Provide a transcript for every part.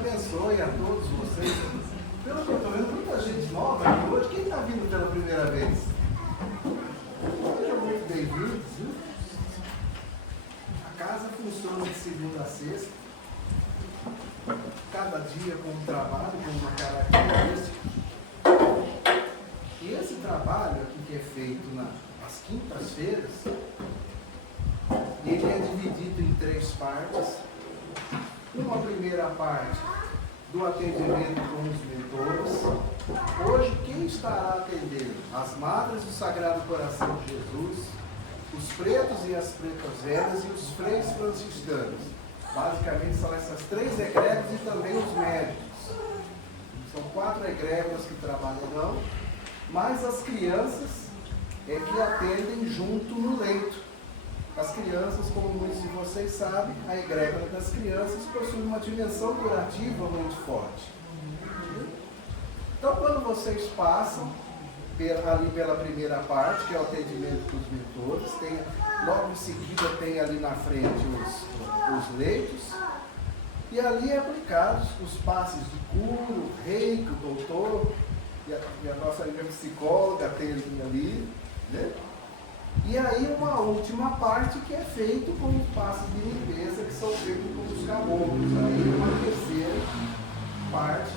abençoe a todos vocês. Pelo que eu estou vendo, muita gente nova aqui hoje. Quem está vindo pela primeira vez? Sejam muito bem-vindos. A casa funciona de segunda a sexta. Cada dia com um trabalho, com uma característica. E esse trabalho aqui que é feito nas quintas-feiras, ele é dividido em 3 partes. Uma primeira parte do atendimento com os mentores. Hoje, quem estará atendendo? As Madres do Sagrado Coração de Jesus, os pretos e as pretas velhas e os freios franciscanos. Basicamente são essas 3 egrégoras e também os médicos. São 4 egrégoras que trabalharão, mas as crianças é que atendem junto no leito. As crianças, como muitos de vocês sabem, a egrégora das crianças possui uma dimensão curativa muito forte. Então, quando vocês passam ali pela primeira parte, que é o atendimento dos mentores, logo em seguida tem ali na frente os leitos, e ali é aplicados os passes de cura, o reiki, o doutor, e a nossa psicóloga tem ali, né? E aí uma última parte que é feito com os passos de limpeza que são feitos com os caboclos. Aí uma terceira parte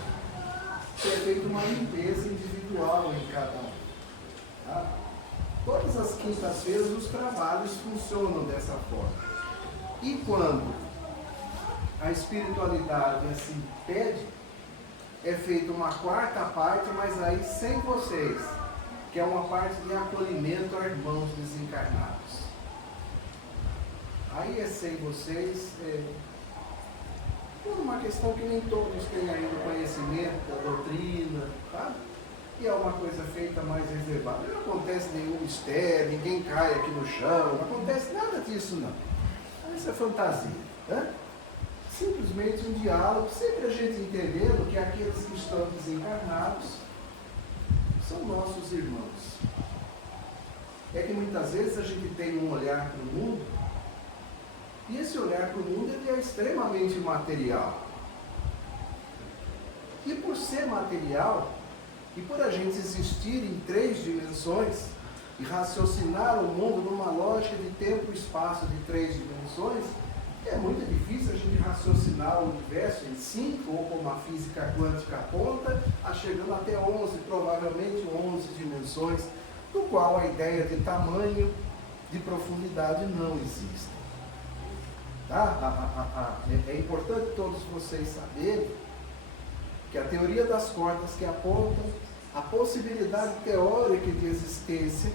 que é feita uma limpeza individual em cada um. Tá? Todas as quintas-feiras os trabalhos funcionam dessa forma. E quando a espiritualidade assim pede, é feita uma 4ª parte, mas aí sem vocês, que é uma parte de acolhimento a irmãos desencarnados. Aí é sem vocês, por uma questão que nem todos têm ainda conhecimento da doutrina, tá? E é uma coisa feita mais reservada. Não acontece nenhum mistério, ninguém cai aqui no chão, não acontece nada disso não. Isso é fantasia, né? Simplesmente um diálogo, sempre a gente entendendo que aqueles que estão desencarnados são nossos irmãos. É que muitas vezes a gente tem um olhar para o mundo, e esse olhar para o mundo ele é extremamente material. E por ser material, e por a gente existir em 3 dimensões, e raciocinar o mundo numa lógica de tempo e espaço de 3 dimensões, é muito difícil a gente raciocinar o universo em 5, ou como a física quântica aponta, chegando até 11, provavelmente 11 dimensões, do qual a ideia de tamanho, de profundidade não existe. Tá? É importante todos vocês saberem que a teoria das cordas que aponta a possibilidade teórica de existência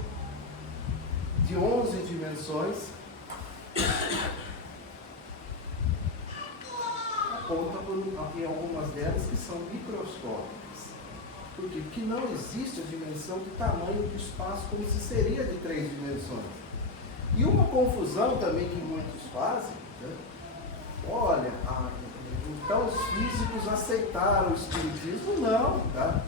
de 11 dimensões aponta em algumas delas que são microscópicas. Por quê? Porque não existe a dimensão de tamanho do espaço como se seria de 3 dimensões. E uma confusão também que muitos fazem, né? Olha, então os físicos aceitaram o espiritismo? Não, tá?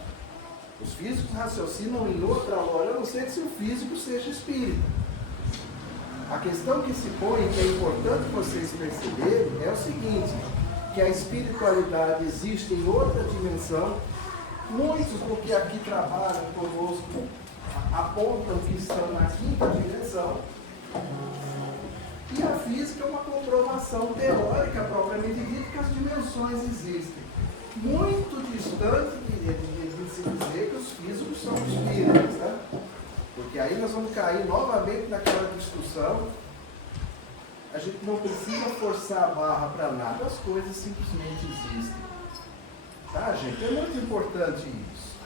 Os físicos raciocinam em outra hora, a não ser que se o físico seja espírita. A questão que se põe, que é importante vocês perceberem, é o seguinte, que a espiritualidade existe em outra dimensão. Muitos do que aqui trabalham conosco apontam que estão na 5ª dimensão. E a física é uma comprovação teórica propriamente dita que as dimensões existem. Muito distante de se dizer que os físicos são espíritas, tá? Porque aí nós vamos cair novamente naquela discussão. A gente não precisa forçar a barra para nada, as coisas simplesmente existem. Tá, gente? É muito importante isso.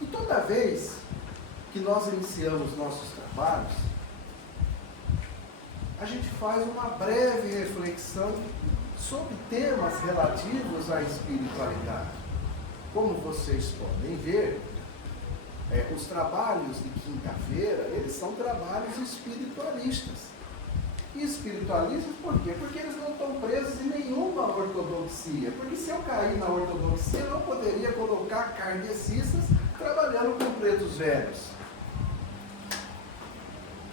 E toda vez que nós iniciamos nossos trabalhos, a gente faz uma breve reflexão sobre temas relativos à espiritualidade. Como vocês podem ver, os trabalhos de quinta-feira, eles são trabalhos espiritualistas. E espiritualistas por quê? Porque eles não estão presos em nenhuma ortodoxia. Porque se eu cair na ortodoxia, eu não poderia colocar kardecistas trabalhando com pretos velhos.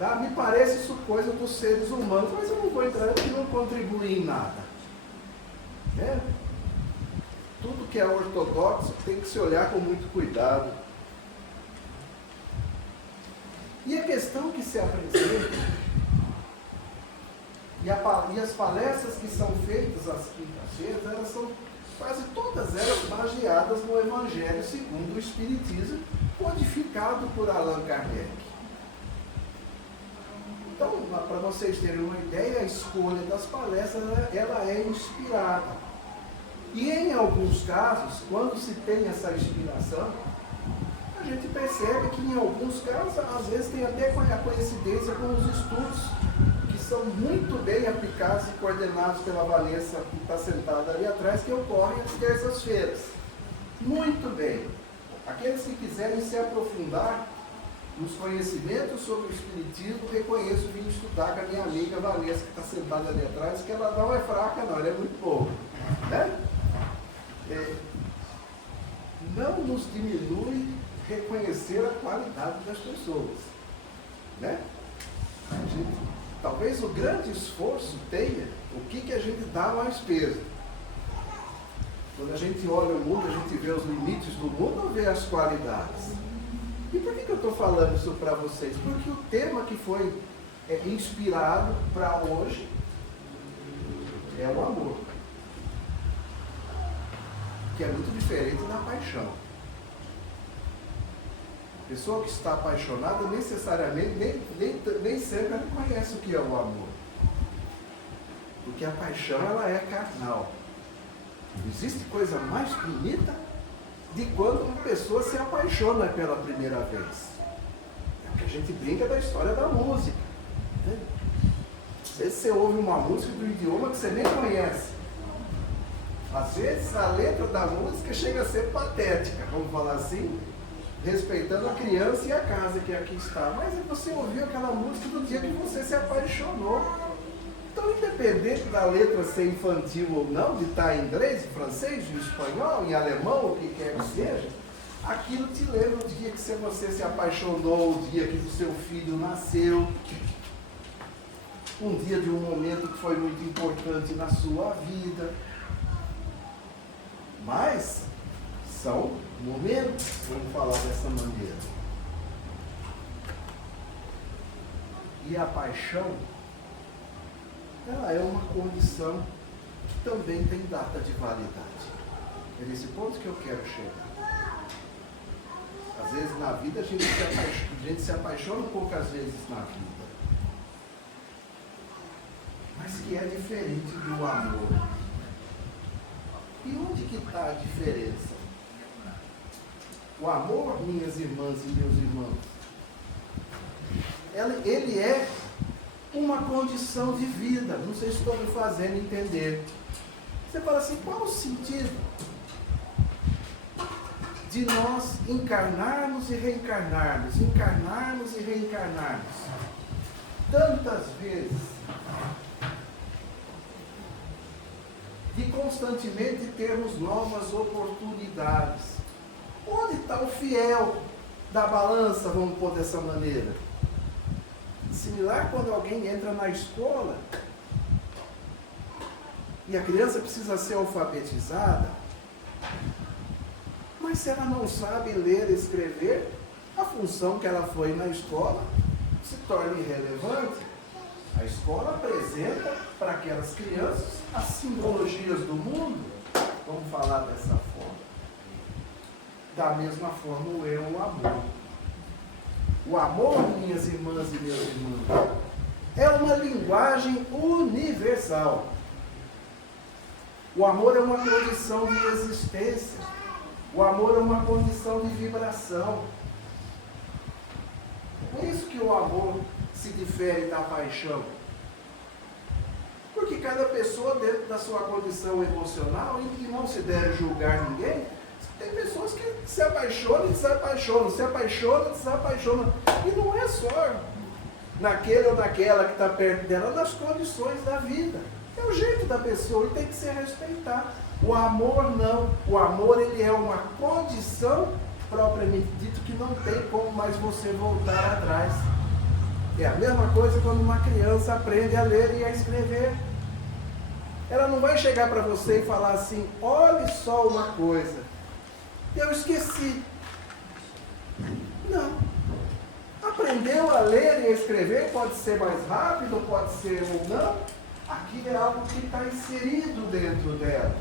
Tá? Me parece isso coisa dos seres humanos, mas eu não vou entrar porque não contribui em nada. Né? Tudo que é ortodoxo tem que se olhar com muito cuidado. E a questão que se apresenta, e as palestras que são feitas às quintas-feiras, elas são quase todas elas baseadas no Evangelho segundo o Espiritismo, codificado por Allan Kardec. Então, para vocês terem uma ideia, a escolha das palestras, ela é inspirada. E em alguns casos, quando se tem essa inspiração, a gente percebe que em alguns casos, às vezes tem até a coincidência com os estudos, que são muito bem aplicados e coordenados pela Vanessa, que está sentada ali atrás, que ocorrem às terças-feiras. Muito bem. Aqueles que quiserem se aprofundar nos conhecimentos sobre o Espiritismo, reconheço vir estudar com a minha amiga Vanessa, que está sentada ali atrás, que ela não é fraca não, ela é muito boa. Né? Não nos diminui reconhecer a qualidade das pessoas. Né? Talvez o grande esforço tenha o que a gente dá mais peso. Quando a gente olha o mundo, a gente vê os limites do mundo ou vê as qualidades? E por que eu estou falando isso para vocês? Porque o tema que foi inspirado para hoje é o amor. Que é muito diferente da paixão. A pessoa que está apaixonada necessariamente nem sempre ela conhece o que é o amor. Porque a paixão ela é carnal. Não existe coisa mais bonita de quando uma pessoa se apaixona pela primeira vez. É o que a gente brinca da história da música. Né? Às vezes você ouve uma música do idioma que você nem conhece. Às vezes a letra da música chega a ser patética, vamos falar assim, respeitando a criança e a casa que aqui está. Mas você ouviu aquela música do dia que você se apaixonou. Então, independente da letra ser infantil ou não, de estar em inglês, em francês, em espanhol, em alemão, o que quer que seja, aquilo te lembra o dia que você se apaixonou, o dia que o seu filho nasceu, um dia de um momento que foi muito importante na sua vida. Mas são momentos, vamos falar dessa maneira. E a paixão, ela é uma condição que também tem data de validade. É nesse ponto que eu quero chegar. Às vezes na vida a gente se apaixona poucas vezes na vida. Mas que é diferente do amor. E onde que está a diferença? O amor, minhas irmãs e meus irmãos, ele é uma condição de vida. Não sei se estou me fazendo entender. Você fala assim, qual o sentido de nós encarnarmos e reencarnarmos, encarnarmos e reencarnarmos tantas vezes, de constantemente termos novas oportunidades? Onde está o fiel da balança, vamos pôr dessa maneira? Similar quando alguém entra na escola e a criança precisa ser alfabetizada, mas se ela não sabe ler e escrever, a função que ela foi na escola se torna irrelevante. A escola apresenta para aquelas crianças as simbologias do mundo, vamos falar dessa forma. Da mesma forma o amor. O amor, minhas irmãs e meus irmãos, é uma linguagem universal. O amor é uma condição de existência. O amor é uma condição de vibração. Por isso que o amor se difere da paixão. Porque cada pessoa, dentro da sua condição emocional, e não se deve julgar ninguém, tem pessoas que se apaixonam e desapaixonam, se apaixonam e desapaixonam. E não é só naquele ou naquela que está perto dela, nas condições da vida. É o jeito da pessoa e tem que ser respeitado. O amor não. O amor ele é uma condição propriamente dito que não tem como mais você voltar atrás. É a mesma coisa quando uma criança aprende a ler e a escrever. ela não vai chegar para você e falar assim, olhe só uma coisa, eu esqueci. Não. Aprendeu a ler e a escrever, pode ser mais rápido, pode ser ou não. Aquilo é algo que está inserido dentro dela.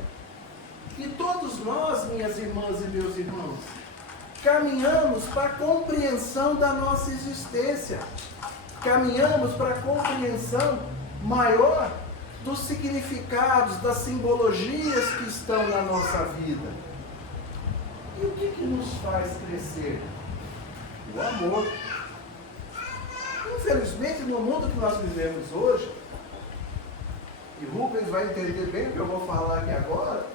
E todos nós, minhas irmãs e meus irmãos, caminhamos para a compreensão da nossa existência. Caminhamos para a compreensão maior dos significados, das simbologias que estão na nossa vida. E o que nos faz crescer? O amor. Infelizmente, no mundo que nós vivemos hoje, e Rubens vai entender bem o que eu vou falar aqui agora,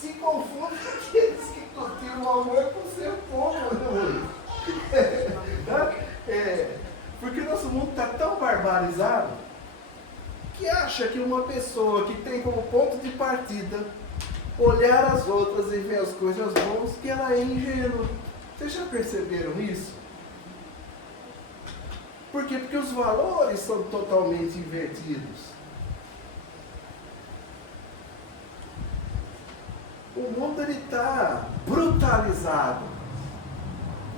se confunde com aqueles que cultivam o amor com o seu povo, porque o nosso mundo está tão barbarizado que acha que uma pessoa que tem como ponto de partida olhar as outras e ver as coisas boas, que ela é ingênua. Vocês já perceberam isso? Por quê? Porque os valores são totalmente invertidos. O mundo está brutalizado,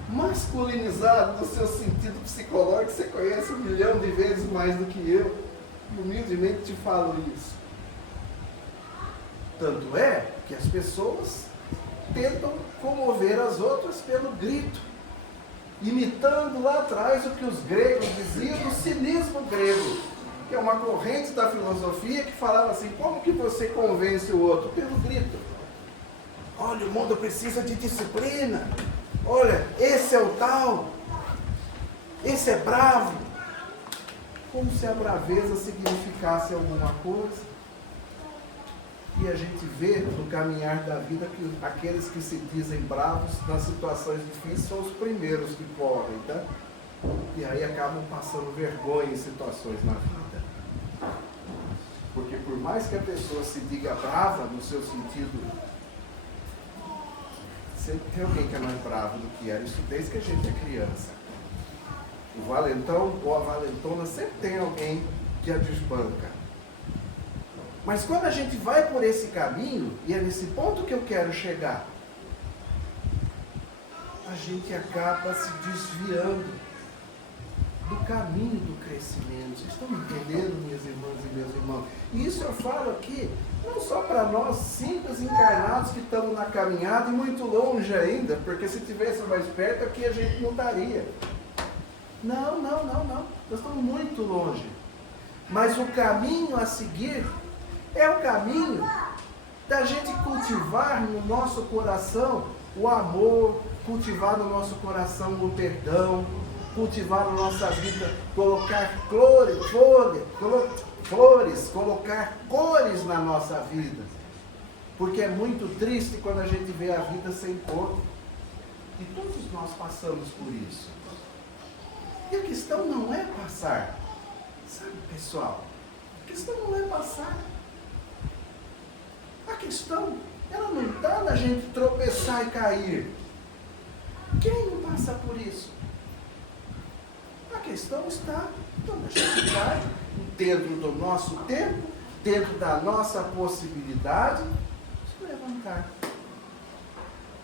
masculinizado no seu sentido psicológico, você conhece 1 milhão de vezes mais do que eu, e humildemente te falo isso. Tanto é que as pessoas tentam comover as outras pelo grito, imitando lá atrás o que os gregos diziam do cinismo grego, que é uma corrente da filosofia que falava assim, como que você convence o outro? Pelo grito. Olha, o mundo precisa de disciplina. Olha, esse é o tal. Esse é bravo. Como se a braveza significasse alguma coisa. E a gente vê no caminhar da vida que aqueles que se dizem bravos nas situações difíceis são os primeiros que correm, tá? E aí acabam passando vergonha em situações na vida. Porque por mais que a pessoa se diga brava no seu sentido, sempre tem alguém que é mais bravo do que ela, isso desde que a gente é criança. O valentão ou a valentona sempre tem alguém que a desbanca. Mas quando a gente vai por esse caminho, e é nesse ponto que eu quero chegar, a gente acaba se desviando do caminho do crescimento. Vocês estão me entendendo, minhas irmãs e meus irmãos? E isso eu falo aqui, não só para nós simples encarnados que estamos na caminhada e muito longe ainda, porque se tivesse mais perto aqui a gente não estaria. Não. Nós estamos muito longe. Mas o caminho a seguir é o caminho da gente cultivar no nosso coração o amor, cultivar no nosso coração o perdão, cultivar na nossa vida, colocar flores, colocar cores na nossa vida. Porque é muito triste quando a gente vê a vida sem cor. E todos nós passamos por isso. E a questão não é passar. Sabe, pessoal? A questão não é passar. A questão, ela não está na gente tropeçar e cair. Quem não passa por isso? A questão está quando a gente vai dentro do nosso tempo, dentro da nossa possibilidade, se levantar.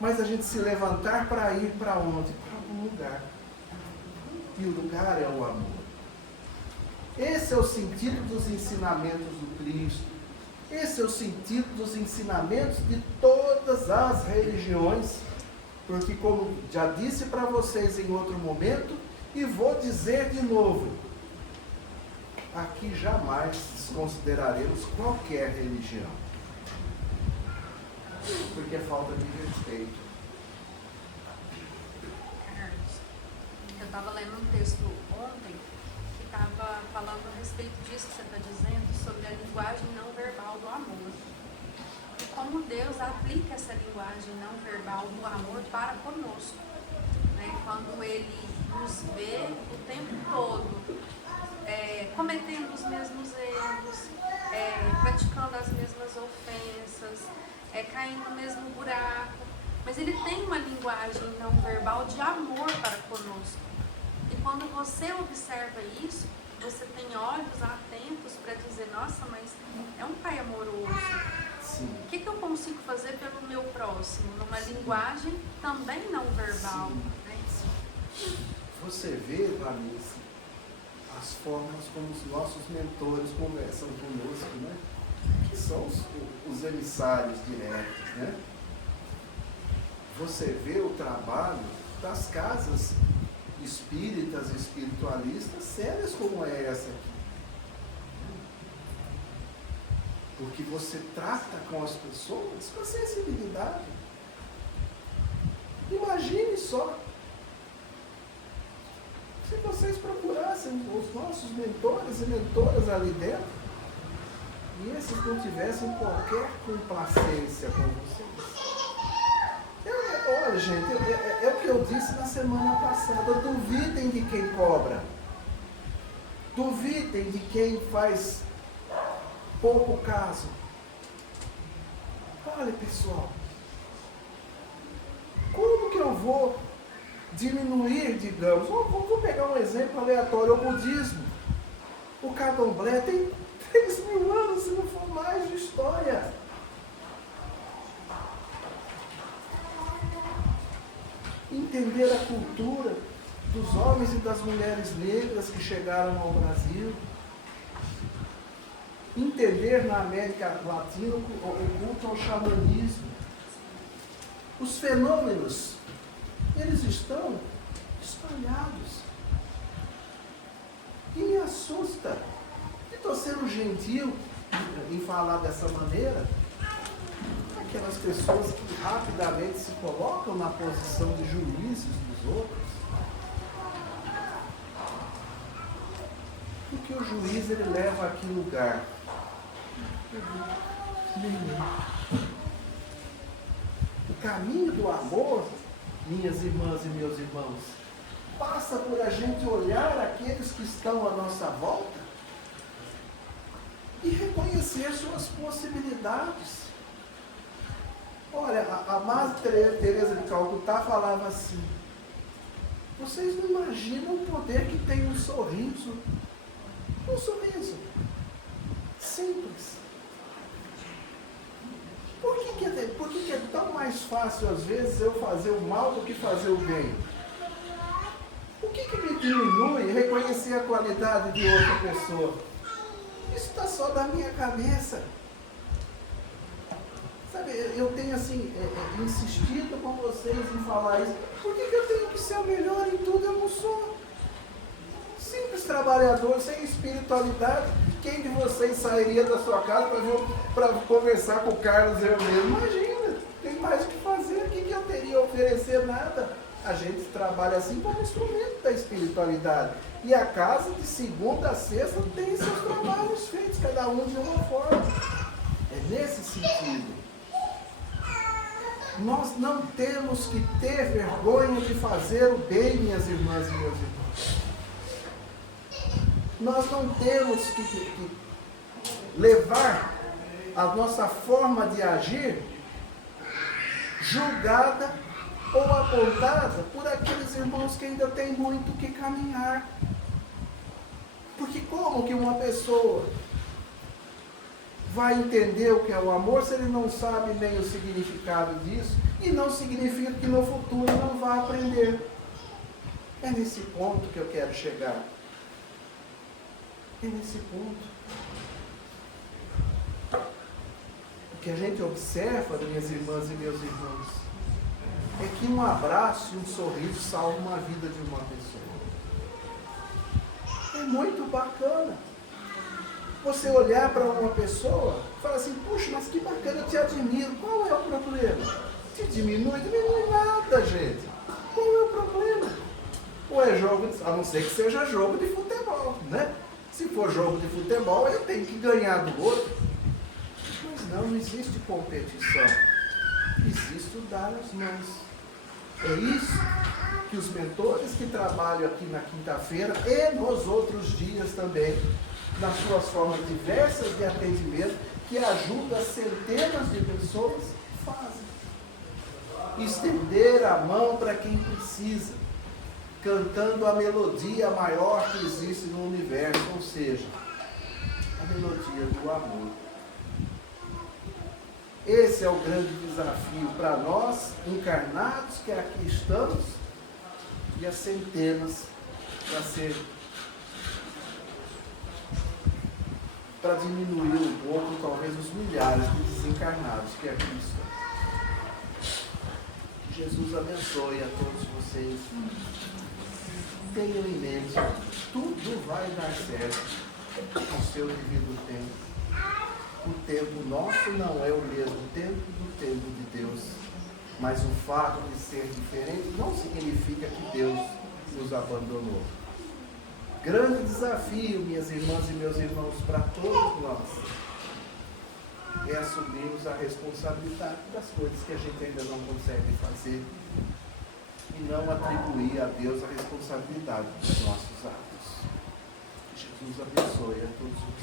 Mas a gente se levantar para ir para onde? Para algum lugar. E o lugar é o amor. Esse é o sentido dos ensinamentos do Cristo. Esse é o sentido dos ensinamentos de todas as religiões. Porque, como já disse para vocês em outro momento, e vou dizer de novo, aqui jamais desconsideraremos qualquer religião. Porque é falta de respeito. Eu estava lendo um texto ontem que estava falando a respeito disso que você está dizendo, sobre a linguagem não verbal do amor. E como Deus aplica essa linguagem não verbal do amor para conosco. Né? Quando Ele nos vê o tempo todo cometendo os mesmos erros, praticando as mesmas ofensas, caindo no mesmo buraco. Mas Ele tem uma linguagem não verbal de amor para conosco. E quando você observa isso, você tem olhos atentos para dizer, nossa, mas é um pai amoroso, linguagem também não verbal. Né? Você vê, Vanessa, as formas como os nossos mentores conversam conosco, né? Que são os emissários diretos, né? Você vê o trabalho das casas espíritas e espiritualistas sérias como é essa aqui. Porque você trata com as pessoas com sensibilidade. Imagine só, se vocês procurassem os nossos mentores e mentoras ali dentro, e esses não tivessem qualquer complacência com vocês. Olha, gente, é o que eu disse na semana passada. Duvidem de quem cobra. Duvidem de quem faz pouco caso. Olha, pessoal, como que eu vou diminuir, digamos, vou pegar um exemplo aleatório, o budismo. O candomblé tem 3.000 anos, se não for mais, de história. Entender a cultura dos homens e das mulheres negras que chegaram ao Brasil. Entender na América Latina o culto ao xamanismo. Os fenômenos, eles estão espalhados. E me assusta. E estou sendo gentil em falar dessa maneira. Aquelas pessoas que rapidamente se colocam na posição de juízes dos outros. Porque o juiz, ele leva a que lugar? Nenhum. O caminho do amor, minhas irmãs e meus irmãos, passa por a gente olhar aqueles que estão à nossa volta e reconhecer suas possibilidades. Olha, a Madre Teresa de Calcutá falava assim: vocês não imaginam o poder que tem um sorriso. Um sorriso simples. Por que é tão mais fácil, às vezes, eu fazer o mal do que fazer o bem? O que me diminui reconhecer a qualidade de outra pessoa? Isso está só da minha cabeça. Sabe, eu tenho assim, insistido com vocês em falar isso. Por que eu tenho que ser o melhor em tudo? Eu não sou. Simples trabalhador, sem espiritualidade. Quem de vocês sairia da sua casa para conversar com o Carlos e eu mesmo? Imagina, tem mais o que fazer. O que eu teria a oferecer? Nada. A gente trabalha assim como instrumento da espiritualidade. E a casa, de segunda a sexta, tem seus trabalhos feitos, cada um de uma forma. É nesse sentido. Nós não temos que ter vergonha de fazer o bem, minhas irmãs e meus irmãos. Nós não temos que levar a nossa forma de agir julgada ou apontada por aqueles irmãos que ainda têm muito que caminhar. Porque como que uma pessoa vai entender o que é o amor se ele não sabe nem o significado disso? E não significa que no futuro não vai aprender. É nesse ponto que eu quero chegar. É nesse ponto. O que a gente observa, minhas irmãs e meus irmãos, é que um abraço e um sorriso salvam uma vida de uma pessoa. É muito bacana. Você olhar para uma pessoa e falar assim: puxa, mas que bacana, eu te admiro. Qual é o problema? Te diminui? Diminui nada, gente. Qual é o problema? Ou é jogo, a não ser que seja jogo de futebol, né? Se for jogo de futebol, eu tenho que ganhar do outro. Mas não existe competição. Existe dar as mãos. É isso que os mentores que trabalham aqui na quinta-feira e nos outros dias também, nas suas formas diversas de atendimento, que ajudam centenas de pessoas, fazem. Estender a mão para quem precisa, cantando a melodia maior que existe no universo, ou seja, a melodia do amor. Esse é o grande desafio para nós, encarnados que aqui estamos, e as centenas para diminuir um pouco, talvez os milhares de desencarnados que aqui estão. Que Jesus abençoe a todos vocês. Tenham em mente, tudo vai dar certo no seu devido tempo. O tempo nosso não é o mesmo tempo do tempo de Deus. Mas o fato de ser diferente não significa que Deus nos abandonou. Grande desafio, minhas irmãs e meus irmãos, para todos nós, é assumirmos a responsabilidade das coisas que a gente ainda não consegue fazer e não atribuir a Deus a responsabilidade dos nossos atos. Que Jesus abençoe a todos.